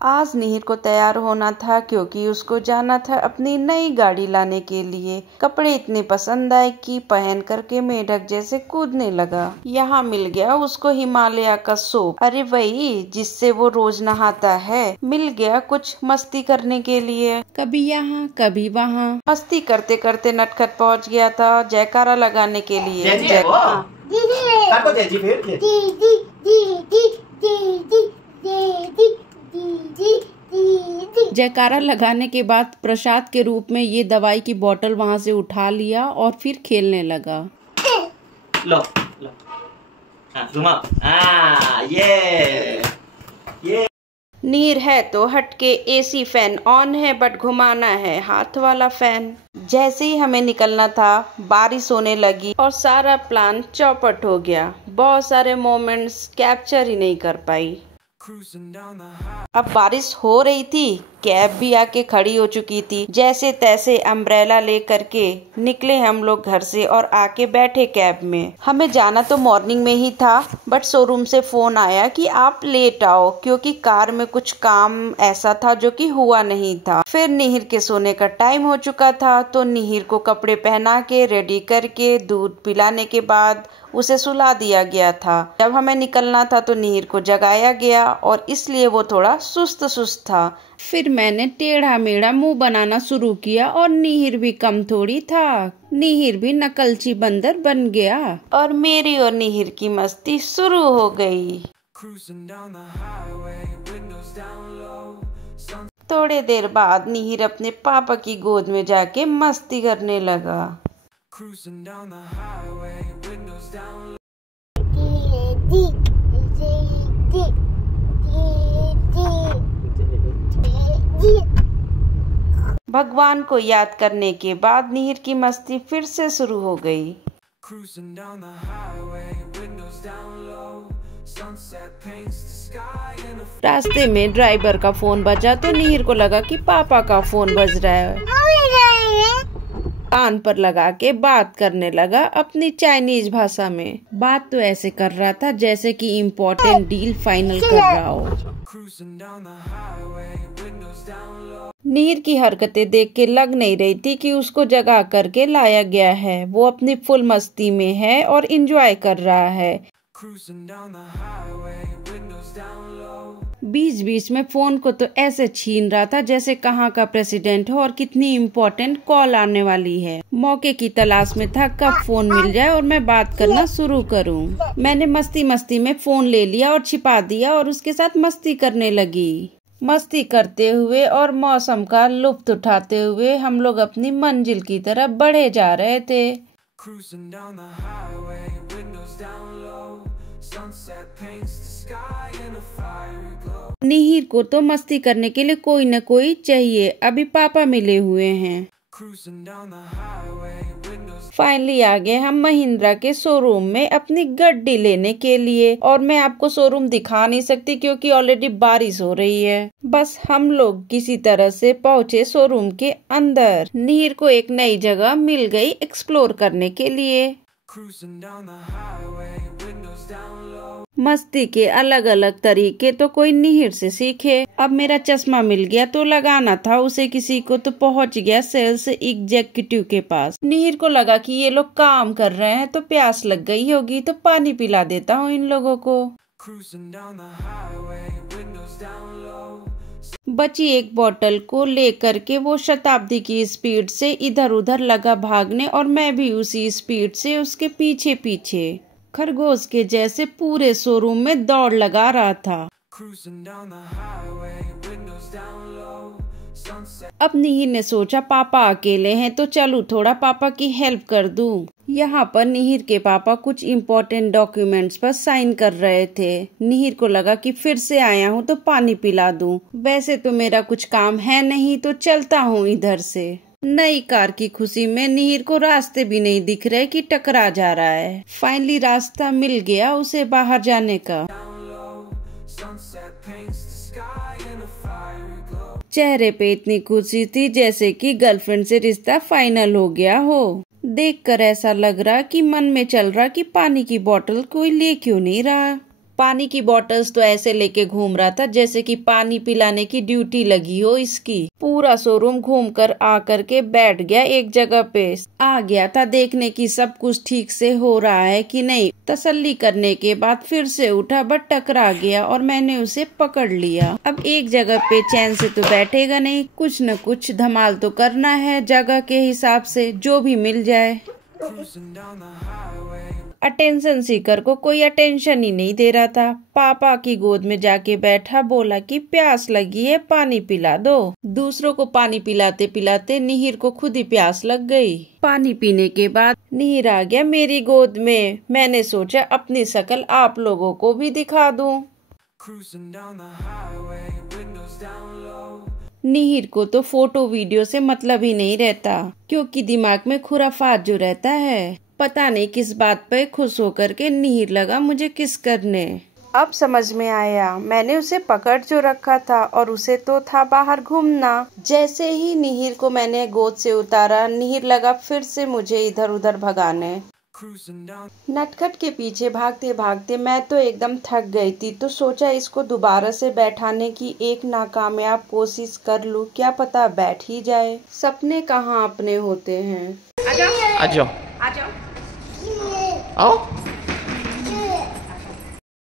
आज निहिर को तैयार होना था क्योंकि उसको जाना था अपनी नई गाड़ी लाने के लिए। कपड़े इतने पसंद आए कि पहन करके मेढक जैसे कूदने लगा। यहाँ मिल गया उसको हिमालय का सोप, अरे वही जिससे वो रोज नहाता है। मिल गया कुछ मस्ती करने के लिए, कभी यहाँ कभी वहाँ। मस्ती करते करते नटखट पहुँच गया था जयकारा लगाने के लिए। जयकारा लगाने के बाद प्रसाद के रूप में ये दवाई की बोतल वहाँ से उठा लिया और फिर खेलने लगा। लो लो, ये नीर है तो हटके एसी फैन ऑन है, बट घुमाना है हाथ वाला फैन। जैसे ही हमें निकलना था बारिश होने लगी और सारा प्लान चौपट हो गया। बहुत सारे मोमेंट्स कैप्चर ही नहीं कर पाई। अब बारिश हो रही थी, कैब भी आके खड़ी हो चुकी थी। जैसे तैसे अम्ब्रेला लेकर के निकले हम लोग घर से और आके बैठे कैब में। हमें जाना तो मॉर्निंग में ही था, बट शोरूम से फोन आया कि आप लेट आओ क्योंकि कार में कुछ काम ऐसा था जो कि हुआ नहीं था। फिर निहिर के सोने का टाइम हो चुका था तो निहिर को कपड़े पहना के रेडी करके दूध पिलाने के बाद उसे सुला दिया गया था। जब हमें निकलना था तो निहिर को जगाया गया और इसलिए वो थोड़ा सुस्त सुस्त था। फिर मैंने टेढ़ा मेढ़ा मुंह बनाना शुरू किया और निहिर भी कम थोड़ी था। निहिर भी नकलची बंदर बन गया और मेरी और निहिर की मस्ती शुरू हो गई। थोड़े देर बाद निहिर अपने पापा की गोद में जाके मस्ती करने लगा। भगवान को याद करने के बाद निहिर की मस्ती फिर से शुरू हो गई। रास्ते में ड्राइवर का फोन बजा तो निहिर को लगा कि पापा का फोन बज रहा है। कान पर लगा के बात करने लगा अपनी चाइनीज भाषा में। बात तो ऐसे कर रहा था जैसे कि इम्पोर्टेंट डील फाइनल कर रहा हो। निहिर की हरकतें देख के लग नहीं रही थी कि उसको जगा करके लाया गया है। वो अपनी फुल मस्ती में है और एंजॉय कर रहा है। बीच बीच में फोन को तो ऐसे छीन रहा था जैसे कहाँ का प्रेसिडेंट हो और कितनी इम्पोर्टेंट कॉल आने वाली है। मौके की तलाश में था कब फोन मिल जाए और मैं बात करना शुरू करूं। मैंने मस्ती मस्ती में फोन ले लिया और छिपा दिया और उसके साथ मस्ती करने लगी। मस्ती करते हुए और मौसम का लुत्फ उठाते हुए हम लोग अपनी मंजिल की तरफ बढ़े जा रहे थे। निहिर को तो मस्ती करने के लिए कोई न कोई चाहिए। अभी पापा मिले हुए हैं। फाइनली आ गए हम महिंद्रा के शोरूम में अपनी गाड़ी लेने के लिए और मैं आपको शोरूम दिखा नहीं सकती क्योंकि ऑलरेडी बारिश हो रही है। बस हम लोग किसी तरह से पहुँचे शोरूम के अंदर। निहिर को एक नई जगह मिल गई एक्सप्लोर करने के लिए। मस्ती के अलग अलग तरीके तो कोई निहिर से सीखे। अब मेरा चश्मा मिल गया तो लगाना था उसे किसी को, तो पहुंच गया सेल्स एग्जीक्यूटिव के पास। निहिर को लगा कि ये लोग काम कर रहे हैं तो प्यास लग गई होगी तो पानी पिला देता हूँ इन लोगों को। बची एक बोतल को लेकर के वो शताब्दी की स्पीड से इधर उधर लगा भागने और मैं भी उसी स्पीड से उसके पीछे पीछे खरगोश के जैसे पूरे शोरूम में दौड़ लगा रहा था। अब निहिर ने सोचा पापा अकेले हैं तो चलूं थोड़ा पापा की हेल्प कर दूं। यहाँ पर निहिर के पापा कुछ इम्पोर्टेंट डॉक्यूमेंट्स पर साइन कर रहे थे। निहिर को लगा कि फिर से आया हूँ तो पानी पिला दूं। वैसे तो मेरा कुछ काम है नहीं तो चलता हूँ इधर से। नई कार की खुशी में निहिर को रास्ते भी नहीं दिख रहे कि टकरा जा रहा है। फाइनली रास्ता मिल गया उसे बाहर जाने का। चेहरे पे इतनी खुशी थी जैसे कि गर्लफ्रेंड से रिश्ता फाइनल हो गया हो। देखकर ऐसा लग रहा कि मन में चल रहा कि पानी की बोतल कोई ले क्यों नहीं रहा। पानी की बॉटल्स तो ऐसे लेके घूम रहा था जैसे कि पानी पिलाने की ड्यूटी लगी हो इसकी। पूरा शोरूम घूमकर आकर के बैठ गया एक जगह पे। आ गया था देखने की सब कुछ ठीक से हो रहा है कि नहीं। तसल्ली करने के बाद फिर से उठा बट टकरा गया और मैंने उसे पकड़ लिया। अब एक जगह पे चैन से तो बैठेगा नहीं, कुछ न कुछ धमाल तो करना है जगह के हिसाब से, जो भी मिल जाए। अटेंशन सीकर को कोई अटेंशन ही नहीं दे रहा था। पापा की गोद में जाके बैठा, बोला कि प्यास लगी है पानी पिला दो। दूसरों को पानी पिलाते पिलाते निहिर को खुद ही प्यास लग गई। पानी पीने के बाद निहिर आ गया मेरी गोद में। मैंने सोचा अपनी शक्ल आप लोगों को भी दिखा दूं। निहिर को तो फोटो वीडियो से मतलब ही नहीं रहता, क्योंकि दिमाग में खुराफात जो रहता है। पता नहीं किस बात पे खुश होकर के निहिर लगा मुझे किस करने। अब समझ में आया, मैंने उसे पकड़ जो रखा था और उसे तो था बाहर घूमना। जैसे ही निहिर को मैंने गोद से उतारा, निहिर लगा फिर से मुझे इधर उधर भगाने। नटखट के पीछे भागते भागते मैं तो एकदम थक गई थी, तो सोचा इसको दोबारा से बैठाने की एक नाकामयाब कोशिश कर लूं, क्या पता बैठ ही जाए। सपने कहाँ अपने होते हैं। आ जाओ आओ।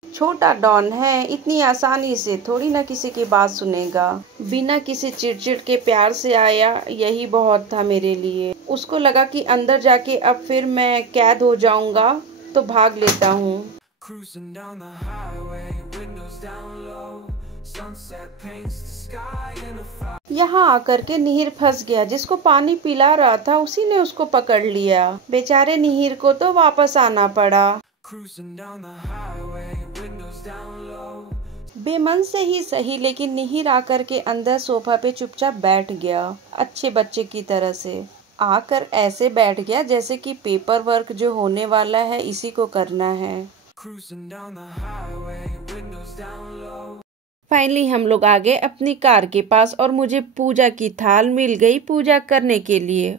छोटा डॉन है, इतनी आसानी से थोड़ी ना किसी की बात सुनेगा। बिना किसी चिड़चिड़ के प्यार से आया, यही बहुत था मेरे लिए। उसको लगा कि अंदर जाके अब फिर मैं कैद हो जाऊंगा, तो भाग लेता हूँ। यहाँ आकर के निहिर फंस गया। जिसको पानी पिला रहा था उसी ने उसको पकड़ लिया। बेचारे निहिर को तो वापस आना पड़ा। बेमन से ही सही, लेकिन निहिर आकर के अंदर सोफा पे चुपचाप बैठ गया, अच्छे बच्चे की तरह से। आकर ऐसे बैठ गया जैसे कि पेपर वर्क जो होने वाला है इसी को करना है। फाइनली हम लोग आ गए अपनी कार के पास और मुझे पूजा की थाल मिल गई पूजा करने के लिए।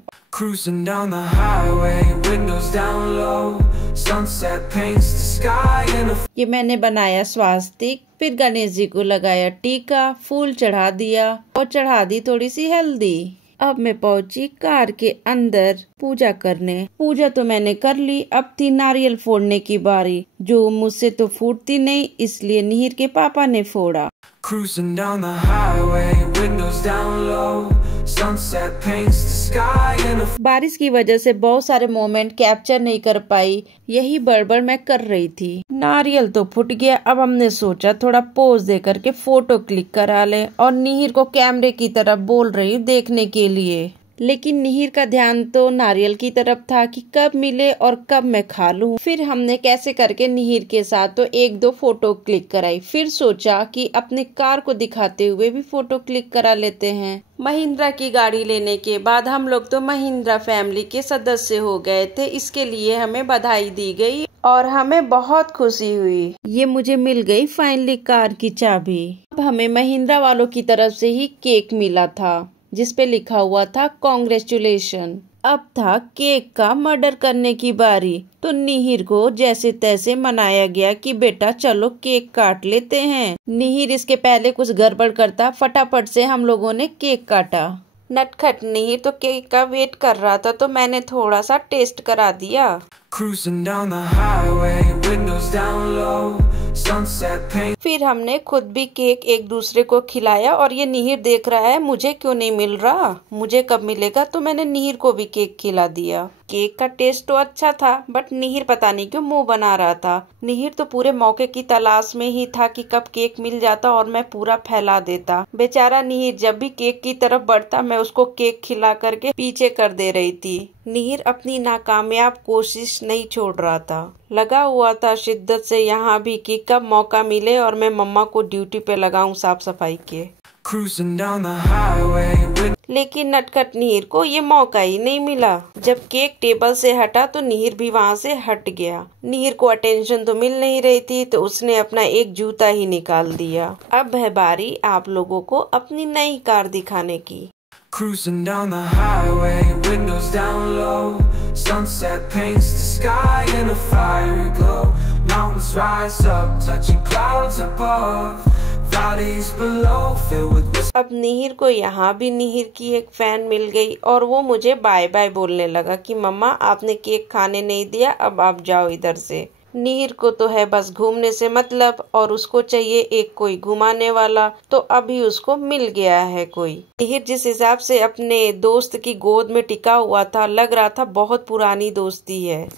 ये मैंने बनाया स्वास्तिक, फिर गणेश जी को लगाया टीका, फूल चढ़ा दिया और चढ़ा दी थोड़ी सी हल्दी। अब मैं पहुंची कार के अंदर पूजा करने। पूजा तो मैंने कर ली, अब थी नारियल फोड़ने की बारी, जो मुझसे तो फूटती नहीं, इसलिए निहिर के पापा ने फोड़ा। बारिश की वजह से बहुत सारे मोमेंट कैप्चर नहीं कर पाई, यही बड़बड़ मैं कर रही थी। नारियल तो फूट गया, अब हमने सोचा थोड़ा पोज दे करके फोटो क्लिक करा ले, और निहिर को कैमरे की तरफ बोल रही हूँ देखने के लिए। लेकिन निहिर का ध्यान तो नारियल की तरफ था कि कब मिले और कब मैं खा लूं। फिर हमने कैसे करके निहिर के साथ तो एक दो फोटो क्लिक कराई। फिर सोचा कि अपनी कार को दिखाते हुए भी फोटो क्लिक करा लेते हैं। महिंद्रा की गाड़ी लेने के बाद हम लोग तो महिंद्रा फैमिली के सदस्य हो गए थे, इसके लिए हमें बधाई दी गई और हमें बहुत खुशी हुई। ये मुझे मिल गई फाइनली कार की चाबी। अब हमें महिंद्रा वालों की तरफ से ही केक मिला था जिसपे लिखा हुआ था कांग्रेचुलेशन। अब था केक का मर्डर करने की बारी, तो निहिर को जैसे तैसे मनाया गया कि बेटा चलो केक काट लेते हैं। निहिर इसके पहले कुछ गड़बड़ करता, फटाफट से हम लोगों ने केक काटा। नटखट निहिर तो केक का वेट कर रहा था, तो मैंने थोड़ा सा टेस्ट करा दिया। फिर हमने खुद भी केक एक दूसरे को खिलाया, और ये निहिर देख रहा है मुझे क्यों नहीं मिल रहा, मुझे कब मिलेगा, तो मैंने निहिर को भी केक खिला दिया। केक का टेस्ट तो अच्छा था, बट निहिर पता नहीं क्यों मुंह बना रहा था। निहिर तो पूरे मौके की तलाश में ही था कि कब केक मिल जाता और मैं पूरा फैला देता। बेचारा निहिर जब भी केक की तरफ बढ़ता मैं उसको केक खिला करके पीछे कर दे रही थी। निहिर अपनी नाकामयाब कोशिश नहीं छोड़ रहा था, लगा हुआ था शिद्दत से यहाँ भी कि कब मौका मिले और मैं मम्मा को ड्यूटी पे लगाऊं साफ सफाई के। लेकिन नटखट निहिर को ये मौका ही नहीं मिला। जब केक टेबल से हटा तो निहिर भी वहाँ से हट गया। निहिर को अटेंशन तो मिल नहीं रही थी, तो उसने अपना एक जूता ही निकाल दिया। अब है बारी आप लोगों को अपनी नई कार दिखाने की। Cruising down the highway, windows down low, sunset paints the sky in a fiery glow. Mountains rise up, touching clouds above. Valleys below, filled with whispers. अब निहिर को यहाँ भी निहिर की एक फैन मिल गई और वो मुझे बाय बाय बोलने लगा कि मम्मा आपने केक खाने नहीं दिया, अब आप जाओ इधर से। निहिर को तो है बस घूमने से मतलब और उसको चाहिए एक कोई घुमाने वाला, तो अभी उसको मिल गया है कोई। निहिर जिस हिसाब से अपने दोस्त की गोद में टिका हुआ था, लग रहा था बहुत पुरानी दोस्ती है।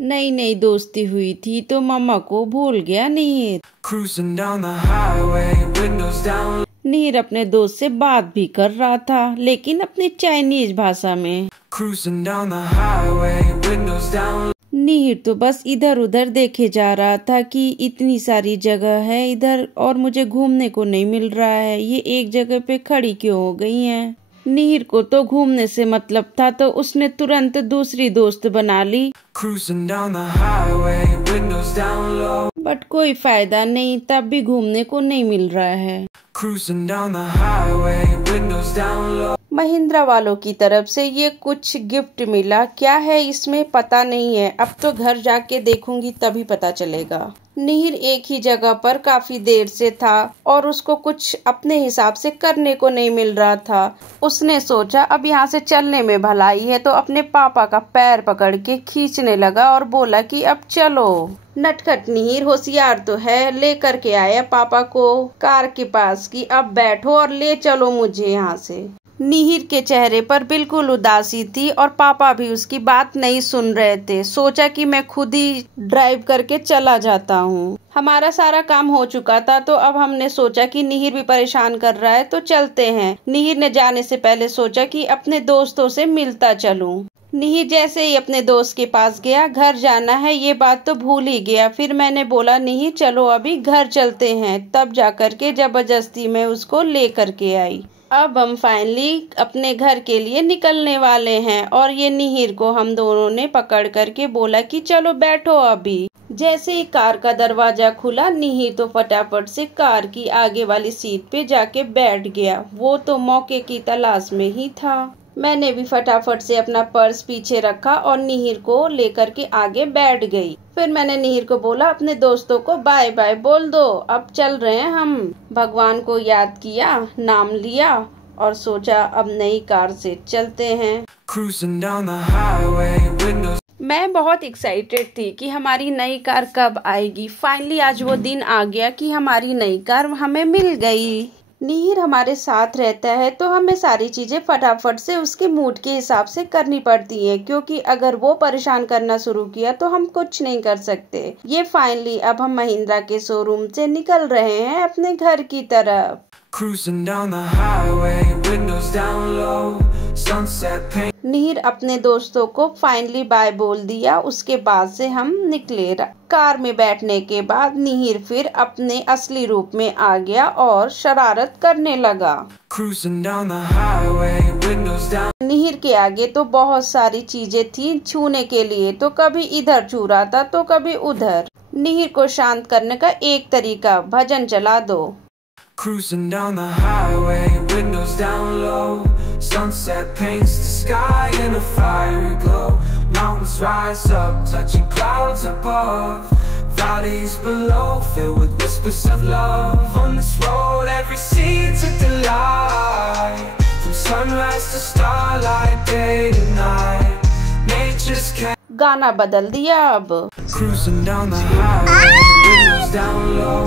नई नई दोस्ती हुई थी तो मम्मा को भूल गया निहिर। Cruising down the highway, windows down. निहिर अपने दोस्त से बात भी कर रहा था, लेकिन अपनी चाइनीज भाषा में। Cruising down the highway, windows down. निहिर तो बस इधर उधर देखे जा रहा था कि इतनी सारी जगह है इधर और मुझे घूमने को नहीं मिल रहा है, ये एक जगह पे खड़ी क्यों हो गई हैं। निहिर को तो घूमने से मतलब था तो उसने तुरंत दूसरी दोस्त बना ली। Cruising down the highway, windows down low. But कोई फायदा नहीं, तब भी घूमने को नहीं मिल रहा है। Cruising down the highway, windows down low. Mahindra वालों की तरफ से ये कुछ गिफ्ट मिला, क्या है इसमें पता नहीं है, अब तो घर जाके देखूंगी तभी पता चलेगा। निहिर एक ही जगह पर काफी देर से था और उसको कुछ अपने हिसाब से करने को नहीं मिल रहा था। उसने सोचा अब यहाँ से चलने में भलाई है, तो अपने पापा का पैर पकड़ के खींचने लगा और बोला कि अब चलो। नटखट निहिर होशियार तो है, लेकर के आया पापा को कार के पास कि अब बैठो और ले चलो मुझे यहाँ से। निहिर के चेहरे पर बिल्कुल उदासी थी और पापा भी उसकी बात नहीं सुन रहे थे। सोचा कि मैं खुद ही ड्राइव करके चला जाता हूँ। हमारा सारा काम हो चुका था तो अब हमने सोचा कि निहिर भी परेशान कर रहा है तो चलते हैं। निहिर ने जाने से पहले सोचा कि अपने दोस्तों से मिलता चलूं। निहिर जैसे ही अपने दोस्त के पास गया, घर जाना है ये बात तो भूल ही गया। फिर मैंने बोला निहिर चलो अभी घर चलते हैं, तब जाकर के जबरदस्ती में उसको ले करके आई। अब हम फाइनली अपने घर के लिए निकलने वाले हैं और ये निहिर को हम दोनों ने पकड़ करके बोला कि चलो बैठो अभी। जैसे ही कार का दरवाजा खुला, निहिर तो फटाफट से कार की आगे वाली सीट पे जाके बैठ गया। वो तो मौके की तलाश में ही था। मैंने भी फटाफट से अपना पर्स पीछे रखा और निहिर को लेकर के आगे बैठ गई। फिर मैंने निहिर को बोला अपने दोस्तों को बाय बाय बोल दो, अब चल रहे हैं हम। भगवान को याद किया, नाम लिया और सोचा अब नई कार से चलते हैं। Cruising down the highway, windows. मैं बहुत एक्साइटेड थी कि हमारी नई कार कब आएगी। फाइनली आज वो दिन आ गया कि हमारी नई कार हमें मिल गई। निहिर हमारे साथ रहता है तो हमें सारी चीजें फटाफट से उसके मूड के हिसाब से करनी पड़ती हैं, क्योंकि अगर वो परेशान करना शुरू किया तो हम कुछ नहीं कर सकते। ये फाइनली अब हम महिंद्रा के शोरूम से निकल रहे हैं अपने घर की तरफ। Cruising down the highway, windows down low, sunset paint. निहिर अपने दोस्तों को फाइनली बाय बोल दिया। उसके बाद से हम निकले। कार में बैठने के बाद निहिर फिर अपने असली रूप में आ गया और शरारत करने लगा। Cruising down the highway, windows down. निहिर के आगे तो बहुत सारी चीजें थी छूने के लिए, तो कभी इधर छू रहा था तो कभी उधर। निहिर को शांत करने का एक तरीका, भजन चला दो। Cruising down the highway, windows down low, sunset paints the sky in a fiery glow. Mountains rise up, touching clouds above. Valleys below, filled with whispers of love. On this road, every seed's a delight. From sunrise to starlight, day to night, nature's गाना बदल दिया अब। Cruising down the highway, windows down low,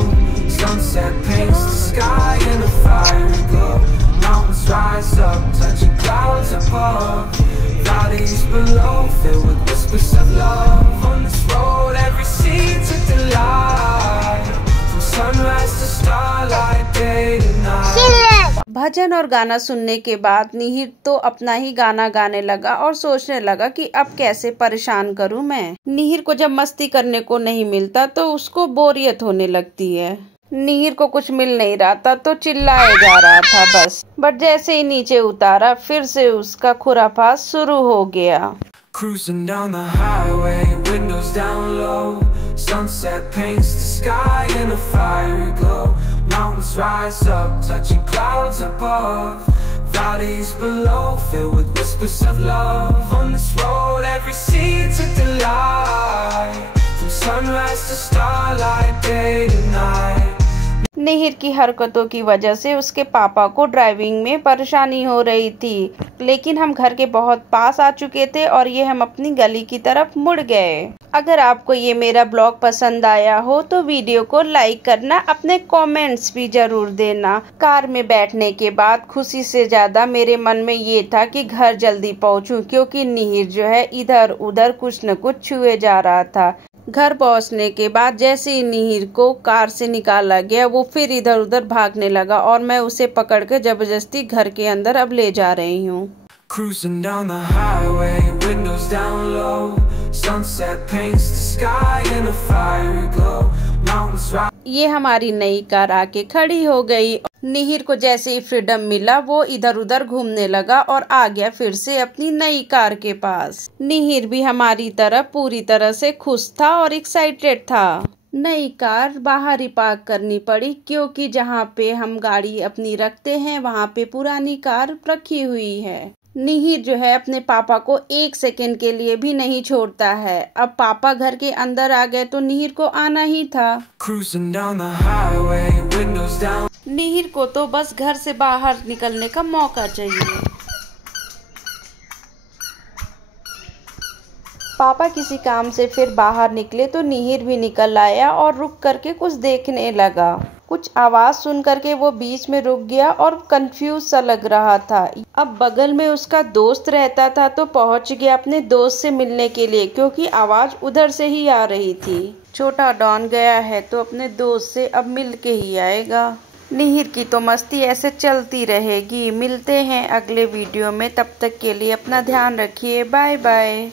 sunset paints the sky in a fiery glow. Mountains rise up, touching clouds above. Valleys below, filled with whispers of love. On this road, every seed's a delight. From sunrise to starlight, day to night. भजन और गाना सुनने के बाद निहिर तो अपना ही गाना गाने लगा और सोचने लगा कि अब कैसे परेशान करूं मैं। निहिर को जब मस्ती करने को नहीं मिलता तो उसको बोरियत होने लगती है। निहिर को कुछ मिल नहीं रहा था तो चिल्लाए जा रहा था बस। बट जैसे ही नीचे उतारा फिर से उसका खुराफात शुरू हो गया। Cruising down the highway, windows down low, sunset paints the sky in a fiery glow. Mountains rise up, touching clouds above. Valleys below, filled with whispers of love. On this road, every seed's a delight. From sunrise to starlight, day to night. निहिर की हरकतों की वजह से उसके पापा को driving में परेशानी हो रही थी, लेकिन हम घर के बहुत पास आ चुके थे और ये हम अपनी गली की तरफ मुड़ गए। अगर आपको ये मेरा ब्लॉग पसंद आया हो तो वीडियो को लाइक करना, अपने कमेंट्स भी जरूर देना। कार में बैठने के बाद खुशी से ज्यादा मेरे मन में ये था कि घर जल्दी पहुंचूं, क्योंकि निहिर जो है इधर उधर कुछ न कुछ छुए जा रहा था। घर पहुंचने के बाद जैसे ही निहिर को कार से निकाला गया, वो फिर इधर उधर भागने लगा और मैं उसे पकड़ के जबरदस्ती घर के अंदर अब ले जा रही हूँ। Cruising down the highway, windows down low, sunset paints the sky in a fiery glow, mountains rise. ये हमारी नई कार आके खड़ी हो गई। निहिर को जैसे ही फ्रीडम मिला वो इधर उधर घूमने लगा और आ गया फिर से अपनी नई कार के पास। निहिर भी हमारी तरह पूरी तरह से खुश था और एक्साइटेड था। नई कार बाहर ही पार्क करनी पड़ी, क्योंकि जहाँ पे हम गाड़ी अपनी रखते हैं वहाँ पे पुरानी कार रखी हुई है। निहिर जो है अपने पापा को 1 सेकंड के लिए भी नहीं छोड़ता है। अब पापा घर के अंदर आ गए तो निहिर को आना ही था। Cruising down the highway, windows down. निहिर को तो बस घर से बाहर निकलने का मौका चाहिए। पापा किसी काम से फिर बाहर निकले तो निहिर भी निकल आया और रुक करके कुछ देखने लगा। कुछ आवाज सुन करके वो बीच में रुक गया और कंफ्यूज सा लग रहा था। अब बगल में उसका दोस्त रहता था तो पहुंच गया अपने दोस्त से मिलने के लिए, क्योंकि आवाज उधर से ही आ रही थी। छोटा डॉन गया है तो अपने दोस्त से अब मिल के ही आएगा। निहिर की तो मस्ती ऐसे चलती रहेगी। मिलते हैं अगले वीडियो में, तब तक के लिए अपना ध्यान रखिए। Bye bye.